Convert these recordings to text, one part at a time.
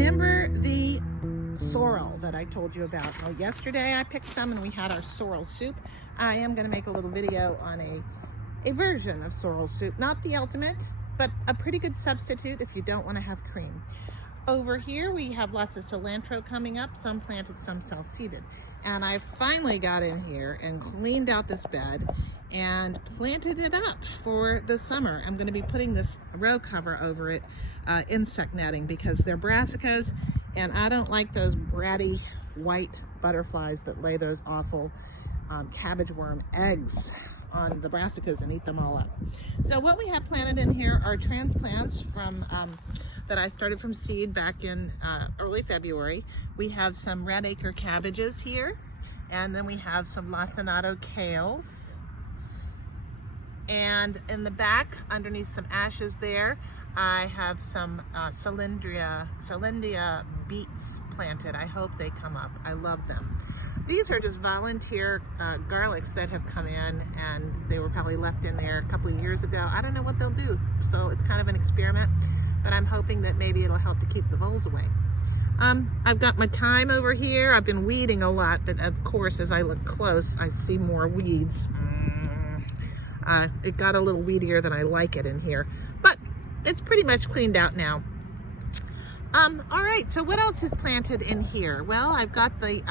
remember the sorrel that I told you about? Well, yesterday I picked some and we had our sorrel soup. I am going to make a little video on a version of sorrel soup. Not the ultimate, but a pretty good substitute if you don't want to have cream. Over here we have lots of cilantro coming up, some planted, some self-seeded. And I finally got in here and cleaned out this bed and planted it up for the summer. I'm going to be putting this row cover over it, insect netting, because they're brassicas and I don't like those bratty white butterflies that lay those awful cabbage worm eggs on the brassicas and eat them all up. So what we have planted in here are transplants from that I started from seed back in early February. We have some red acre cabbages here, and then we have some Lasagne kales. And in the back, underneath some ashes there, I have some Salindia beets planted. I hope they come up. I love them. These are just volunteer garlics that have come in, and they were probably left in there a couple of years ago. I don't know what they'll do, so it's kind of an experiment, but I'm hoping that maybe it'll help to keep the voles away. I've got my thyme over here. I've been weeding a lot, but of course, as I look close, I see more weeds. It got a little weedier than I like it in here, but it's pretty much cleaned out now. All right, so what else is planted in here? Well, I've got the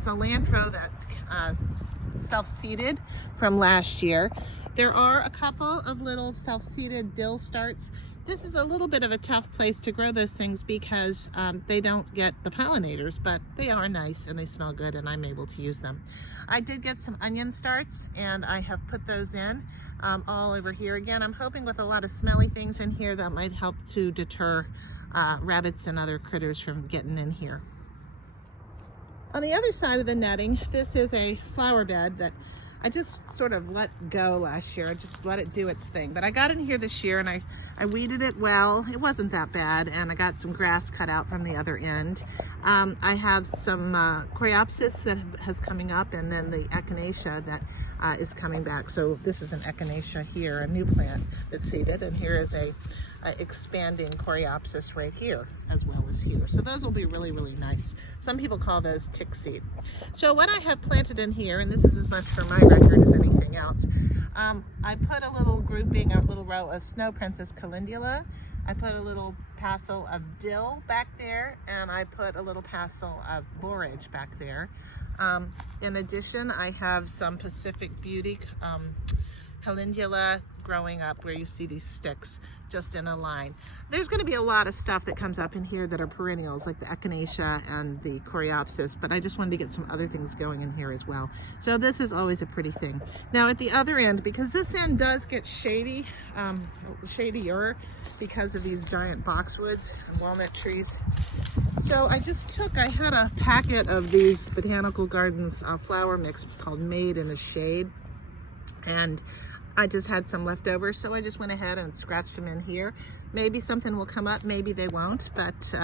cilantro that self-seeded from last year. There are a couple of little self-seeded dill starts. This is a little bit of a tough place to grow those things because they don't get the pollinators, but they are nice and they smell good and I'm able to use them. I did get some onion starts and I have put those in all over here. Again, I'm hoping with a lot of smelly things in here that might help to deter rabbits and other critters from getting in here. On the other side of the netting, this is a flower bed that I just sort of let go last year. I just let it do its thing. But I got in here this year and I weeded it well. It wasn't that bad, and I got some grass cut out from the other end. I have some coreopsis that has coming up, and then the echinacea that is coming back. So this is an echinacea here, a new plant that's seeded, and here is a expanding coreopsis right here as well as here. So those will be really, really nice. Some people call those tick seed. So what I have planted in here, and this is as much for my record as anything else, I put a little grouping, a little row of Snow Princess calendula. I put a little passel of dill back there, and I put a little passel of borage back there. In addition, I have some Pacific Beauty calendula growing up where you see these sticks just in a line. There's going to be a lot of stuff that comes up in here that are perennials, like the echinacea and the coreopsis, but I just wanted to get some other things going in here as well. So this is always a pretty thing. Now at the other end, because this end does get shady, shadier because of these giant boxwoods and walnut trees. So I had a packet of these Botanical Gardens flower mix called Made in the Shade, and I just had some left over, so I just went ahead and scratched them in here. Maybe something will come up, maybe they won't, but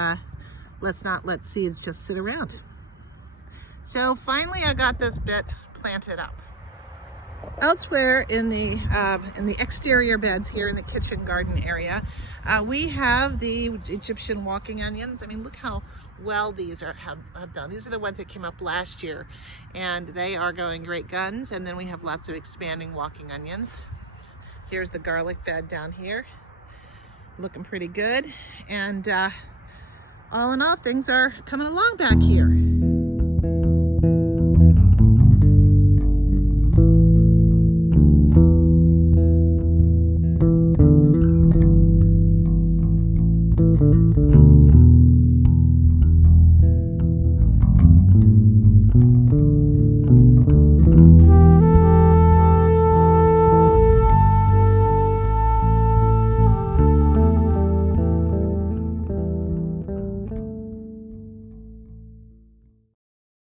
let's not let seeds just sit around. So finally I got this bit planted up. Elsewhere in the exterior beds here in the kitchen garden area, we have the Egyptian walking onions. I mean, look how well these have done. These are the ones that came up last year, and they are going great guns. And then we have lots of expanding walking onions. Here's the garlic bed down here, looking pretty good. And all in all, things are coming along back here.